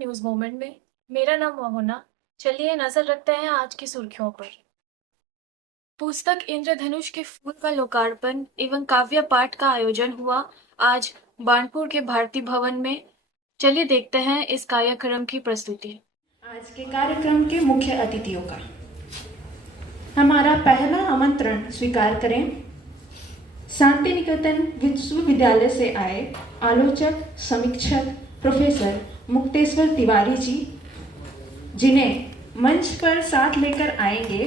News moment में। मेरा नाम मोहना। चलिए नजर रखते हैं आज की सुर्खियों पर। पुस्तक इंद्रधनुष के फूल का लोकार्पण एवं काव्य पाठ का आयोजन हुआ आज बानपुर के भारती भवन में। चलिए देखते हैं इस कार्यक्रम की प्रस्तुति। आज के कार्यक्रम के मुख्य अतिथियों का हमारा पहला आमंत्रण स्वीकार करें। शांति निकेतन विश्वविद्यालय से आए आलोचक समीक्षक प्रोफेसर मुक्तेश्वर तिवारी जी, जिन्हें मंच पर साथ लेकर आएंगे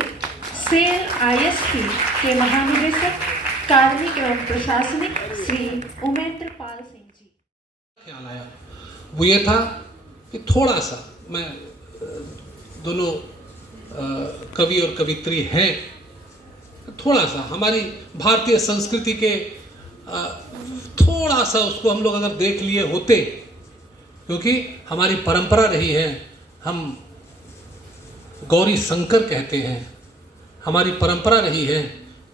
सेल आईएसपी के महानिदेशक कार्मिक एवं प्रशासनिक श्री उमेंद्र पाल सिंह जी। ख्याल आया वो ये था कि थोड़ा सा मैं दोनों कवि और कवित्री हैं, थोड़ा सा हमारी भारतीय संस्कृति के थोड़ा सा उसको हम लोग अगर देख लिए होते, क्योंकि हमारी परंपरा रही है, हम गौरी शंकर कहते हैं, हमारी परंपरा रही है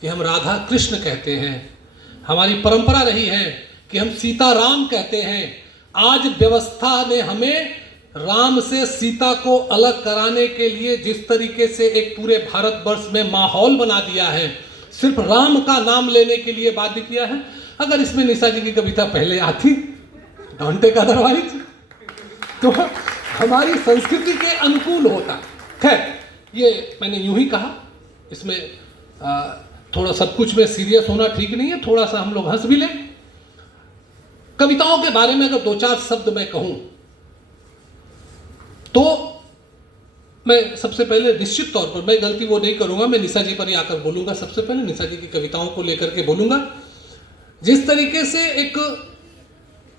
कि हम राधा कृष्ण कहते हैं, हमारी परंपरा रही है कि हम सीता राम कहते हैं। आज व्यवस्था ने हमें राम से सीता को अलग कराने के लिए जिस तरीके से एक पूरे भारतवर्ष में माहौल बना दिया है, सिर्फ राम का नाम लेने के लिए बाध्य किया है। अगर इसमें निशा जी की कविता पहले आती, डोंट टेक अदरवाइज, तो हमारी संस्कृति के अनुकूल होता। खैर, ये मैंने यूं ही कहा, इसमें थोड़ा सब कुछ में सीरियस होना ठीक नहीं है, थोड़ा सा हम लोग हंस भी लें। कविताओं के बारे में अगर दो चार शब्द मैं कहूं तो मैं सबसे पहले निश्चित तौर पर मैं गलती वो नहीं करूंगा, मैं निशा जी पर ही आकर बोलूंगा। सबसे पहले निशा जी की कविताओं को लेकर के बोलूंगा। जिस तरीके से एक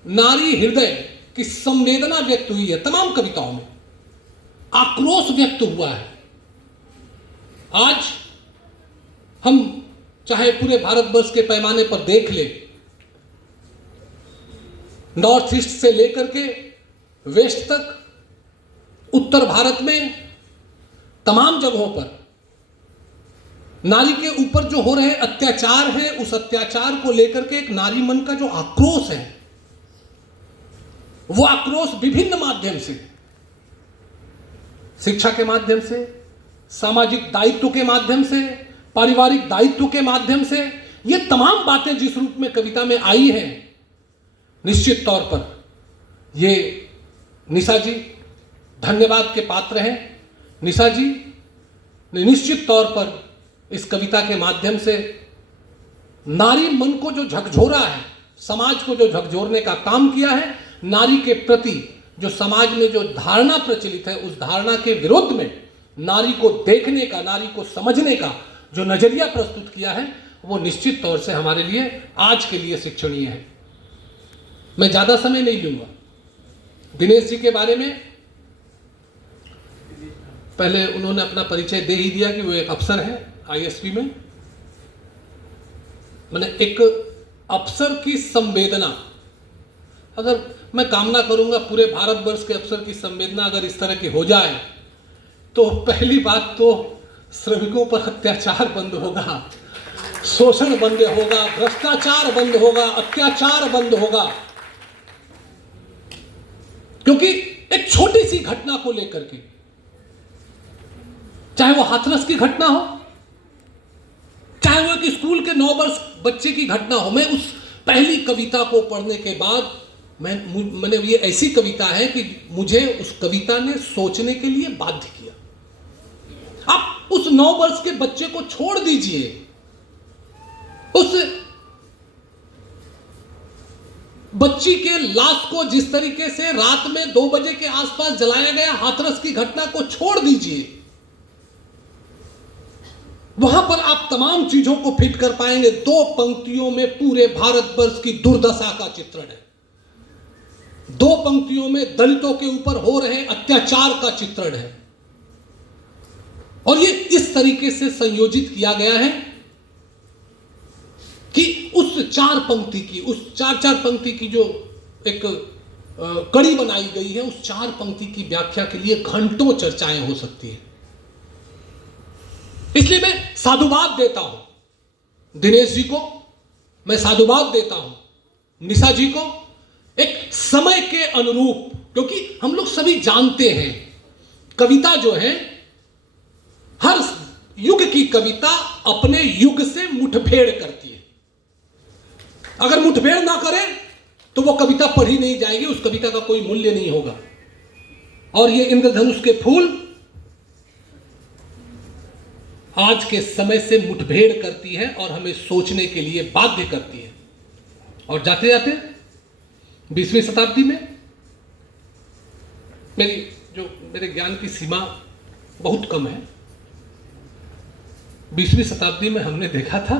नारी हृदय की संवेदना व्यक्त हुई है, तमाम कविताओं में आक्रोश व्यक्त हुआ है। आज हम चाहे पूरे भारतवर्ष के पैमाने पर देख ले, नॉर्थ ईस्ट से लेकर के वेस्ट तक, उत्तर भारत में तमाम जगहों पर नारी के ऊपर जो हो रहे अत्याचार है, उस अत्याचार को लेकर के एक नारी मन का जो आक्रोश है, वो आक्रोश विभिन्न माध्यम से, शिक्षा के माध्यम से, सामाजिक दायित्व के माध्यम से, पारिवारिक दायित्व के माध्यम से, ये तमाम बातें जिस रूप में कविता में आई हैं, निश्चित तौर पर ये निशा जी धन्यवाद के पात्र हैं। निशा जी ने निश्चित तौर पर इस कविता के माध्यम से नारी मन को जो झकझोरा है, समाज को जो झकझोरने का काम किया है, नारी के प्रति जो समाज में जो धारणा प्रचलित है, उस धारणा के विरुद्ध में नारी को देखने का, नारी को समझने का जो नजरिया प्रस्तुत किया है, वो निश्चित तौर से हमारे लिए आज के लिए शिक्षणीय है। मैं ज्यादा समय नहीं लूंगा। दिनेश जी के बारे में पहले उन्होंने अपना परिचय दे ही दिया कि वो एक अफसर है आईएसपी में। मैंने एक अफसर की संवेदना, अगर मैं कामना करूंगा पूरे भारतवर्ष के अफसर की संवेदना अगर इस तरह की हो जाए, तो पहली बात तो श्रमिकों पर अत्याचार बंद होगा, शोषण बंद होगा, भ्रष्टाचार बंद होगा, अत्याचार बंद होगा। क्योंकि एक छोटी सी घटना को लेकर के, चाहे वो हाथरस की घटना हो, चाहे वो एक स्कूल के 9 वर्ष बच्चे की घटना हो, मैं उस पहली कविता को पढ़ने के बाद मैंने ये ऐसी कविता है कि मुझे उस कविता ने सोचने के लिए बाध्य किया। आप उस 9 वर्ष के बच्चे को छोड़ दीजिए, उस बच्ची के लाश को जिस तरीके से रात में 2 बजे के आसपास जलाया गया, हाथरस की घटना को छोड़ दीजिए, वहां पर आप तमाम चीजों को फिट कर पाएंगे। 2 पंक्तियों में पूरे भारतवर्ष की दुर्दशा का चित्रण है, 2 पंक्तियों में दलितों के ऊपर हो रहे अत्याचार का चित्रण है, और ये इस तरीके से संयोजित किया गया है कि उस 4 पंक्ति की, उस 4 पंक्ति की जो एक कड़ी बनाई गई है, उस 4 पंक्ति की व्याख्या के लिए घंटों चर्चाएं हो सकती हैं। इसलिए मैं साधुवाद देता हूं दिनेश जी को, मैं साधुवाद देता हूं निशा जी को। एक समय के अनुरूप क्योंकि हम लोग सभी जानते हैं कविता जो है, हर युग की कविता अपने युग से मुठभेड़ करती है। अगर मुठभेड़ ना करे तो वो कविता पढ़ी नहीं जाएगी, उस कविता का कोई मूल्य नहीं होगा। और ये इंद्रधनुष के फूल आज के समय से मुठभेड़ करती है और हमें सोचने के लिए बाध्य करती है। और जाते जाते 20वीं शताब्दी में, मेरे ज्ञान की सीमा बहुत कम है, 20वीं शताब्दी में हमने देखा था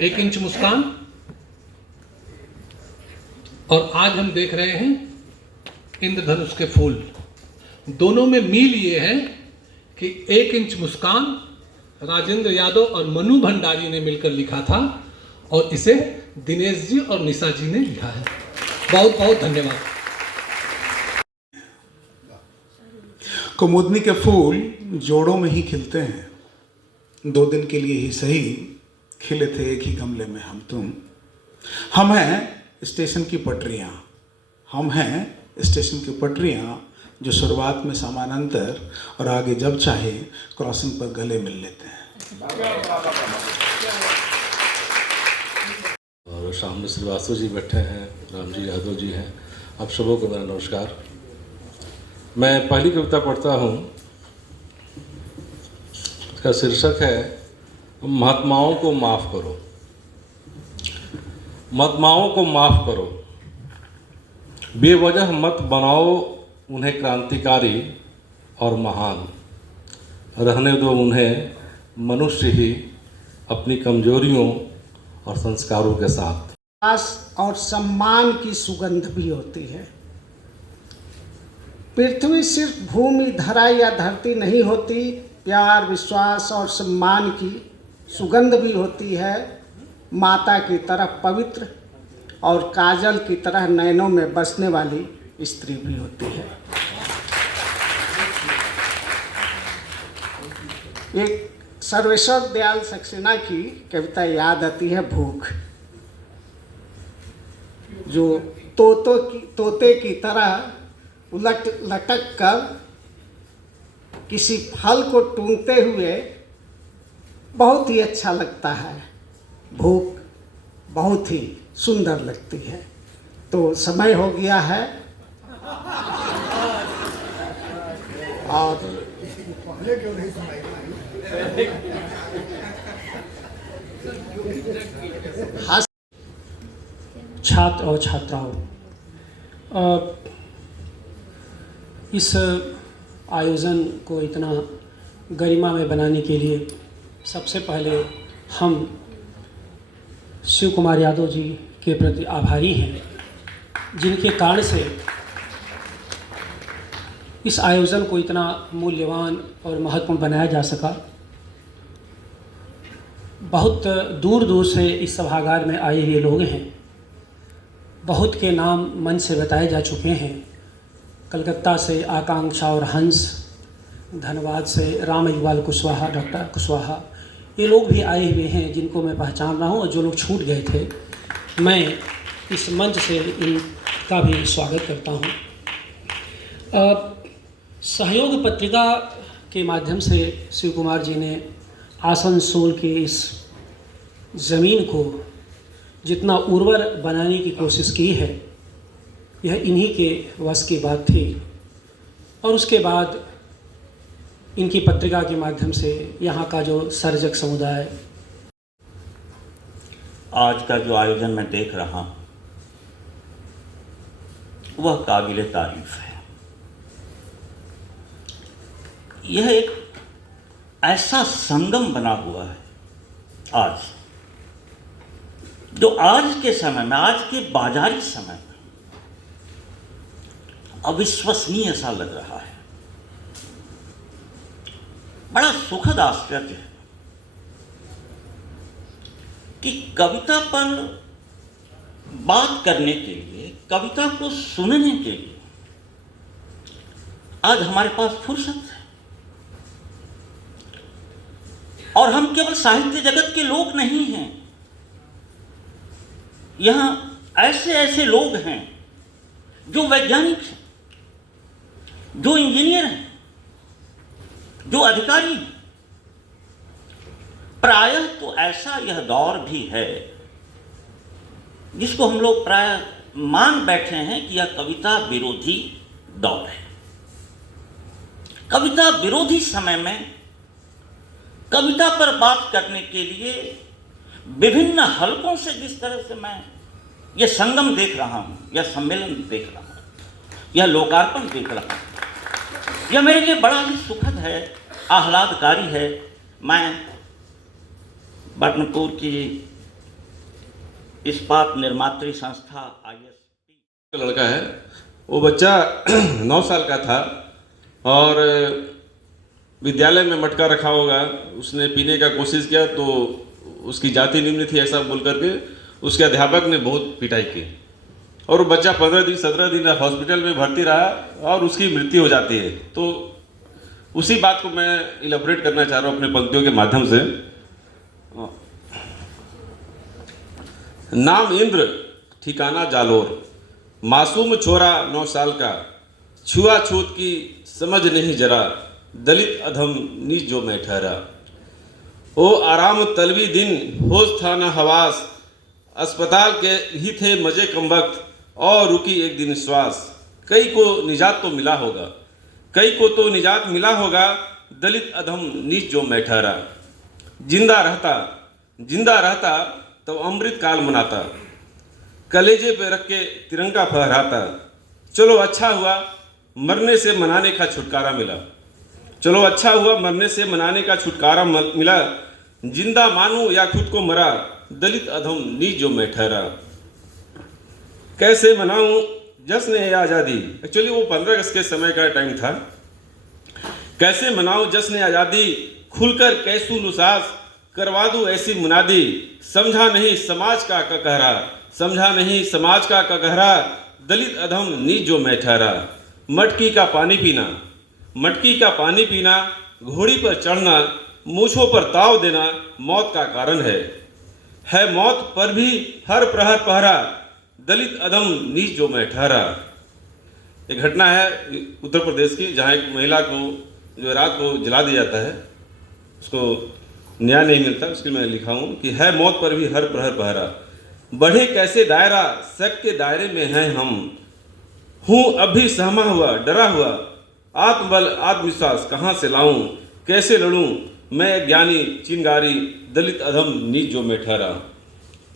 1 इंच मुस्कान, और आज हम देख रहे हैं इंद्रधनुष के फूल। दोनों में मील ये है कि 1 इंच मुस्कान राजेंद्र यादव और मनु भंडारी ने मिलकर लिखा था, और इसे दिनेश जी और निशा जी ने लिखा है। बहुत बहुत धन्यवाद। कुमुदनी के फूल जोड़ों में ही खिलते हैं, 2 दिन के लिए ही सही खिले थे एक ही गमले में हम तुम। हम हैं स्टेशन की पटरियाँ, हम हैं स्टेशन की पटरियाँ जो शुरुआत में समानांतर और आगे जब चाहे क्रॉसिंग पर गले मिल लेते हैं। और सामने श्रीवास्तव जी बैठे हैं, रामजी यादव जी हैं, आप सबों को मेरा नमस्कार। मैं पहली कविता पढ़ता हूँ, इसका शीर्षक है महात्माओं को माफ़ करो। महात्माओं को माफ़ करो, बेवजह मत बनाओ उन्हें क्रांतिकारी और महान, रहने दो उन्हें मनुष्य ही अपनी कमजोरियों और संस्कारों के साथ। विश्वास और सम्मान की सुगंध भी होती है। पृथ्वी सिर्फ भूमि, धरा या धरती नहीं होती, प्यार, विश्वास और सम्मान की सुगंध भी होती है। माता की तरह पवित्र और काजल की तरह नैनों में बसने वाली स्त्री भी होती है। एक सर्वेश्वर दयाल सक्सेना की कविता याद आती है, भूख, जो तोते की तरह उलट लटक कर किसी फल को टूंगते हुए बहुत ही अच्छा लगता है। भूख बहुत ही सुंदर लगती है। तो समय हो गया है और छात्र और छात्राओं, इस आयोजन को इतना गरिमा में बनाने के लिए सबसे पहले हम शिव कुमार यादव जी के प्रति आभारी हैं, जिनके कारण से इस आयोजन को इतना मूल्यवान और महत्वपूर्ण बनाया जा सका। बहुत दूर दूर से इस सभागार में आए हुए लोग हैं, बहुत के नाम मंच से बताए जा चुके हैं। कलकत्ता से आकांक्षा और हंस, धनबाद से राम इकबाल कुशवाहा, डॉक्टर कुशवाहा, ये लोग भी आए हुए हैं जिनको मैं पहचान रहा हूँ, और जो लोग छूट गए थे मैं इस मंच से इनका भी स्वागत करता हूँ। सहयोग पत्रिका के माध्यम से शिव कुमार जी ने आसनसोल के इस ज़मीन को जितना उर्वर बनाने की कोशिश की है, यह इन्हीं के वश की बात थी। और उसके बाद इनकी पत्रिका के माध्यम से यहाँ का जो सर्जक समुदाय, आज का जो आयोजन मैं देख रहा हूँ वह काबिल तारीफ है। यह एक ऐसा संगम बना हुआ है आज, जो आज के समय में, आज के बाजारी समय में अविश्वसनीय सा लग रहा है। बड़ा सुखद आश्चर्य है कि कविता पर बात करने के लिए, कविता को सुनने के लिए आज हमारे पास फुर्सत है। और हम केवल साहित्य जगत के लोग नहीं हैं, यहाँ ऐसे ऐसे लोग हैं जो वैज्ञानिक हैं, जो इंजीनियर हैं, जो अधिकारी हैं। प्रायः तो ऐसा यह दौर भी है जिसको हम लोग प्रायः मान बैठे हैं कि यह कविता विरोधी दौर है। कविता विरोधी समय में कविता पर बात करने के लिए विभिन्न हलकों से जिस तरह से मैं यह संगम देख रहा हूं, यह सम्मेलन देख रहा हूं, यह लोकार्पण देख रहा हूं, यह मेरे लिए बड़ा ही सुखद है, आह्लादकारी है। मैं बटनपुर की इस्पात निर्मात्री संस्था ISP लड़का है, वो बच्चा 9 साल का था और विद्यालय में मटका रखा होगा, उसने पीने का कोशिश किया तो उसकी जाति निम्न थी ऐसा बोल करके उसके अध्यापक ने बहुत पिटाई की और वो बच्चा 15 दिन 17 दिन हॉस्पिटल में भर्ती रहा और उसकी मृत्यु हो जाती है। तो उसी बात को मैं इलैबोरेट करना चाह रहा हूँ अपने पंक्तियों के माध्यम से। नाम इंद्र, ठिकाना जालोर, मासूम छोरा 9 साल का, छुआछूत की समझ नहीं जरा, दलित अधम नीच जो मैं ठहरा। ओ आराम तलवी दिन, होश था न हवास, अस्पताल के ही थे मजे कम वक्त, और रुकी एक दिन श्वास। कई को निजात तो मिला होगा, कई को तो निजात मिला होगा, दलित अधम नीच जो मैं ठहरा। जिंदा रहता तो अमृत काल मनाता, कलेजे पे रख के तिरंगा फहराता। चलो अच्छा हुआ मरने से मनाने का छुटकारा मिला, चलो अच्छा हुआ मरने से मनाने का छुटकारा मिला। जिंदा मानूं या खुद को मरा, दलित अधम नीच जो मैं ठहरा। कैसे मनाऊं जश्न ए आज़ादी, एक्चुअली वो 15 अगस्त के समय का टाइम था। कैसे मनाऊं जश्न ए आज़ादी, खुलकर कैसू नुसास, करवा दूं ऐसी मुनादी। समझा नहीं समाज का ककहरा, समझा नहीं समाज का ककहरा, दलित अधम नीच जो मैं ठहरा। मटकी का पानी पीना, मटकी का पानी पीना, घोड़ी पर चढ़ना, मूछों पर ताव देना मौत का कारण है मौत पर भी हर प्रहर पहरा, दलित अधम नीच जो मैं ठहरा। एक घटना है उत्तर प्रदेश की जहाँ एक महिला को जो रात को जला दिया जाता है, उसको न्याय नहीं मिलता, उसके मैं लिखा हूँ कि है मौत पर भी हर प्रहर पहरा। बढ़े कैसे दायरा, शक के दायरे में हैं हम, हूँ अब भी सहमा हुआ डरा हुआ, आत्मबल आत्मविश्वास कहाँ से लाऊं, कैसे लड़ूं मैं ज्ञानी चिंगारी, दलित अधम नीच जो मैं ठहरा।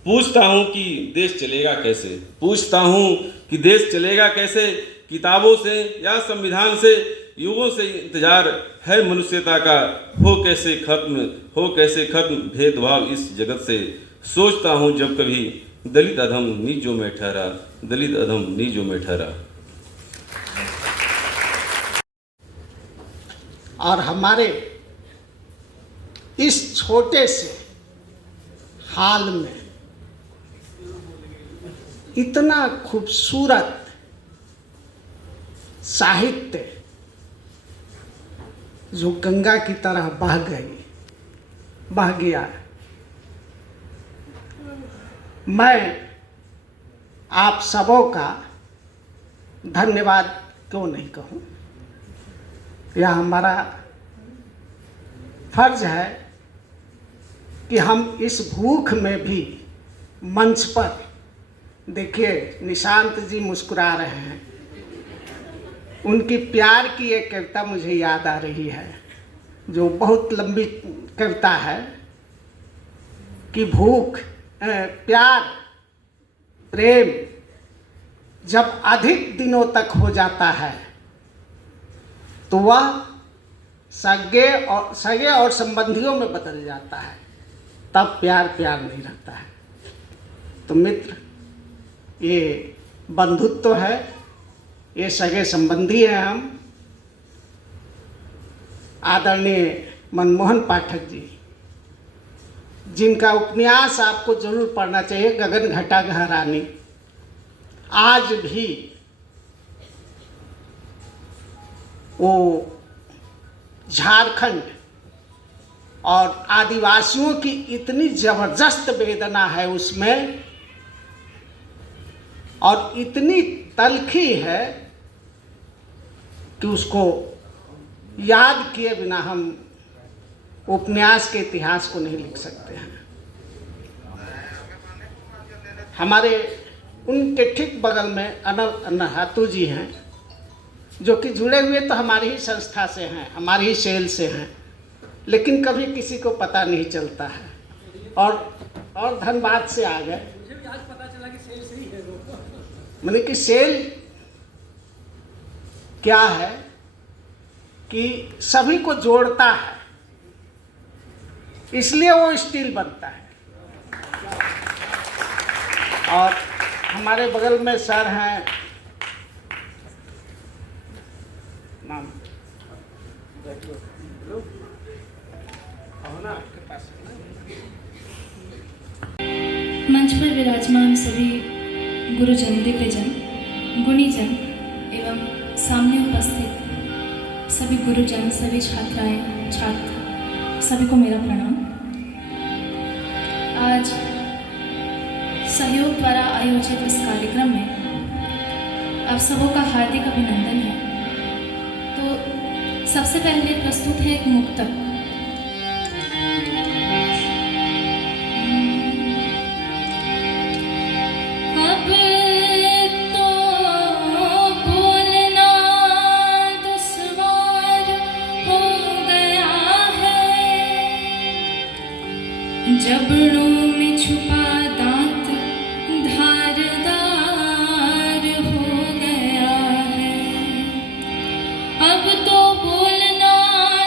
पूछता हूँ कि देश चलेगा कैसे, पूछता हूँ कि देश चलेगा कैसे, किताबों से या संविधान से, युगों से इंतजार है मनुष्यता का, हो कैसे खत्म भेदभाव इस जगत से। सोचता हूँ जब कभी दलित अधम नीच जो मैं ठहरा, दलित अधम नीच जो मैं ठहरा। और हमारे इस छोटे से हाल में इतना खूबसूरत साहित्य जो गंगा की तरह बह गया। मैं आप सबों का धन्यवाद क्यों नहीं कहूँ। यह हमारा फर्ज है कि हम इस भूख में भी मंच पर, देखिए निशांत जी मुस्कुरा रहे हैं, उनकी प्यार की एक कविता मुझे याद आ रही है जो बहुत लंबी कविता है कि भूख प्यार प्रेम जब अधिक दिनों तक हो जाता है तो वह सगे और संबंधियों में बदल जाता है, तब प्यार नहीं रहता है। तो मित्र, ये बंधुत्व है, ये सगे संबंधी हैं हम। आदरणीय मनमोहन पाठक जी, जिनका उपन्यास आपको जरूर पढ़ना चाहिए, गगन घटा घरानी, आज भी वो झारखंड और आदिवासियों की इतनी जबरदस्त वेदना है उसमें और इतनी तलखी है कि उसको याद किए बिना हम उपन्यास के इतिहास को नहीं लिख सकते हैं। हमारे उनके ठीक बगल में अनल नहातू जी हैं, जो कि जुड़े हुए तो हमारी ही संस्था से हैं, हमारी ही सेल से हैं, लेकिन कभी किसी को पता नहीं चलता है। और धनबाद से आ गए, मैंने कि सेल क्या है कि सभी को जोड़ता है, इसलिए वो स्टील बनता है। और हमारे बगल में सर हैं, नाम आपके पास मंच पर विराजमान सभी गुरुजन, दिव्यजन, गुणीजन एवं सामने उपस्थित सभी गुरुजन, सभी छात्राएं, छात्र, सभी को मेरा प्रणाम। आज सहयोग द्वारा आयोजित इस कार्यक्रम में आप सबों का हार्दिक अभिनंदन है। तो सबसे पहले प्रस्तुत है एक मुक्तक। अब तो बोलना दुश्वार हो गया है, जबड़ों में छुपा दांत धारदार हो गया है। अब तो बोलना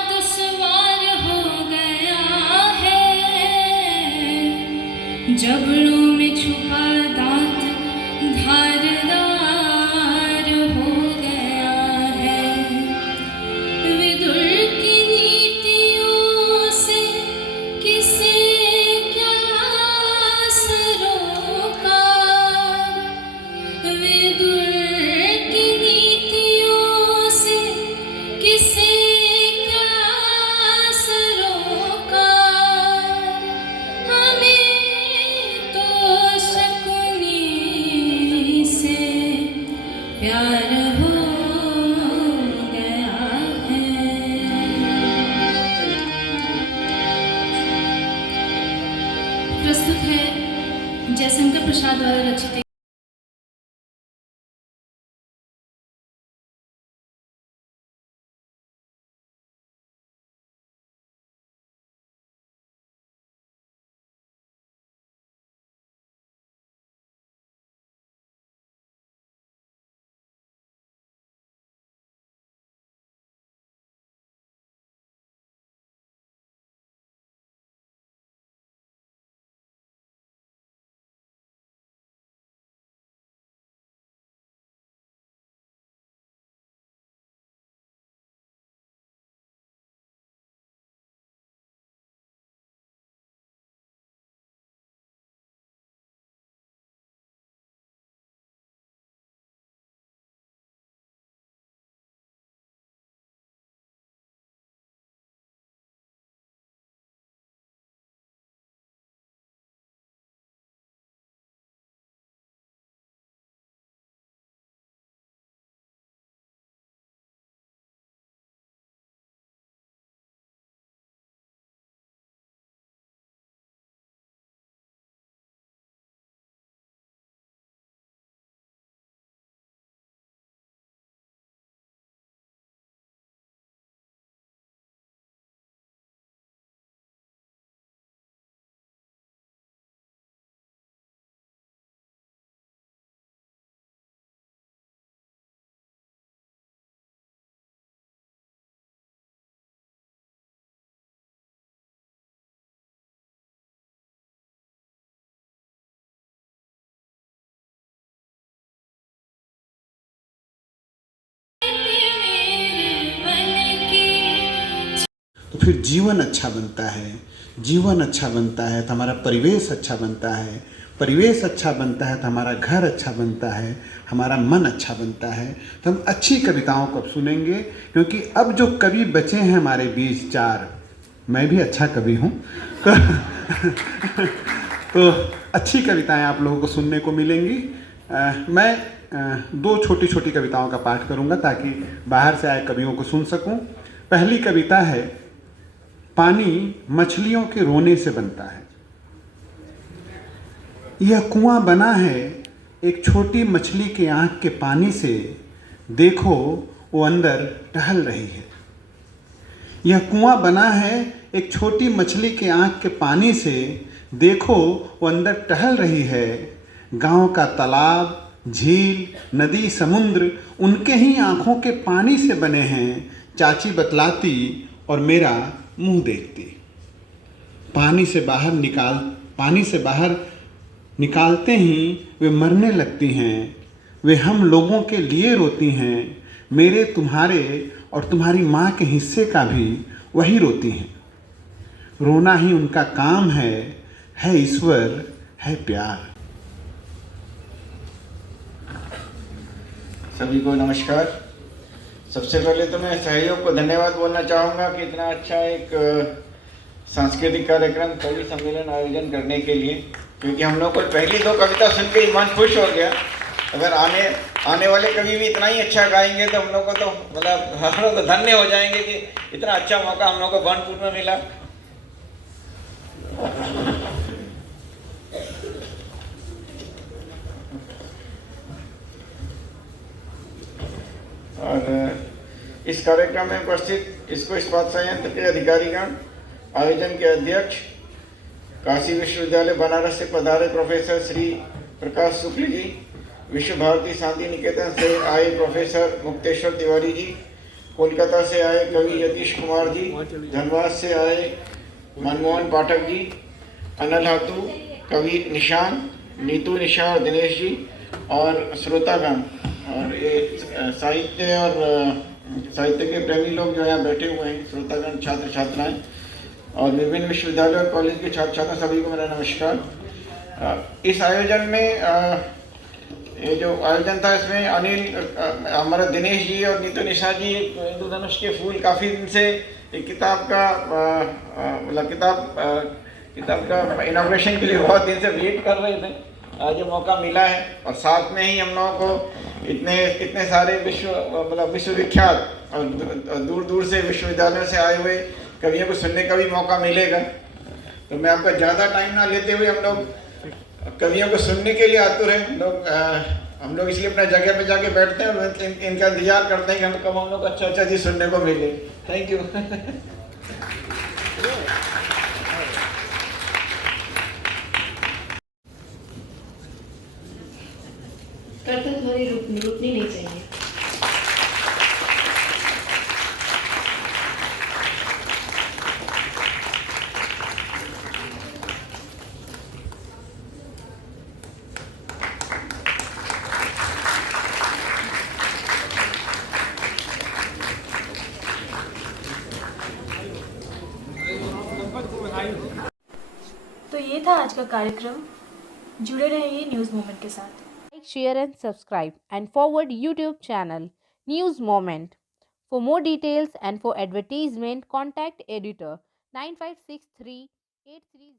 दुश्वार हो गया है, जबड़ों में छुपा दांत धारदार हो गया है। विदुर की नीतियों से किसे क्या सरोकार, विदुर की नीतियों से किसे क्या सरोकार, हमें तो शकुनी से प्यार हो गया है। प्रस्तुत है जयशंकर प्रसाद द्वारा रचित तो फिर जीवन अच्छा बनता है, जीवन अच्छा बनता है तो हमारा परिवेश अच्छा बनता है, परिवेश अच्छा बनता है तो हमारा घर अच्छा बनता है, हमारा मन अच्छा बनता है। तो हम अच्छी कविताओं को अब सुनेंगे, क्योंकि अब जो कवि बचे हैं हमारे बीच चार, मैं भी अच्छा कवि हूँ तो अच्छी कविताएं आप लोगों को सुनने को मिलेंगी। मैं दो छोटी छोटी कविताओं का पाठ करूंगा ताकि बाहर से आए कवियों को सुन सकूं। पहली कविता है, पानी मछलियों के रोने से बनता है। यह कुआं बना है एक छोटी मछली के आँख के पानी से, देखो वो अंदर टहल रही है। यह कुआं बना है एक छोटी मछली के आँख के पानी से, देखो वो अंदर टहल रही है। गांव का तालाब, झील, नदी, समुद्र उनके ही आँखों के पानी से बने हैं। चाची बतलाती और मेरा मुंह देखती। पानी से बाहर निकालते ही वे मरने लगती हैं। वे हम लोगों के लिए रोती हैं। मेरे, तुम्हारे और तुम्हारी माँ के हिस्से का भी वही रोती हैं। रोना ही उनका काम है ईश्वर, है प्यार। सभी को नमस्कार। सबसे पहले तो मैं सहयोग को धन्यवाद बोलना चाहूँगा कि इतना अच्छा एक सांस्कृतिक कार्यक्रम, कवि सम्मेलन आयोजन करने के लिए, क्योंकि हम लोग को पहली दो कविता सुन के ही मन खुश हो गया। अगर आने वाले कवि भी इतना ही अच्छा गाएंगे तो हम लोग को तो मतलब हम लोग धन्य हो जाएंगे कि इतना अच्छा मौका हम लोग को बनपुर में मिला। और इस कार्यक्रम में उपस्थित इसको इस्पात संयंत्र के अधिकारीगण, आयोजन के अध्यक्ष, काशी विश्वविद्यालय बनारस से पधारे प्रोफेसर श्री प्रकाश शुक्ल जी, विश्व भारती शांति निकेतन से आए प्रोफेसर मुक्तेश्वर तिवारी जी, कोलकाता से आए कवि यतीश कुमार जी, धनबाद से आए मनमोहन पाठक जी, अनल हाथू, कवि निशान, नीतू निशा और दिनेश जी, और श्रोतागण और ये साहित्य के प्रेमी लोग जो यहाँ बैठे हुए हैं, श्रोतागण, छात्र छात्राएं और विभिन्न विश्वविद्यालय और कॉलेज के छात्र छात्रा, सभी को मेरा नमस्कार। इस आयोजन में ये जो आयोजन था इसमें हमारा दिनेश जी और नीतू निशा जी इंद्रधनुष के फूल काफ़ी दिन से एक किताब का इनॉग्रेशन के लिए बहुत दिन से वेट कर रहे थे। आज ये मौका मिला है और साथ में ही हम लोगों को इतने सारे विश्वविख्यात और दूर दूर से विश्वविद्यालयों से आए हुए कवियों को सुनने का भी मौका मिलेगा। तो मैं आपका ज़्यादा टाइम ना लेते हुए हम लोग कवियों को सुनने के लिए आतुर हैं। हम लोग इसलिए अपना जगह पे जाके बैठते हैं और इनका इंतजार करते हैं कि कब हम लोग अच्छा चीज़ सुनने को मिले। Thank you. कर्तव्य रुकनी नहीं चाहिए। तो ये था आज का कार्यक्रम। जुड़े रहिए न्यूज़ मोमेंट के साथ। Like, share and subscribe and forward YouTube channel News Moment. For more details and for advertisement, contact editor 9563 830.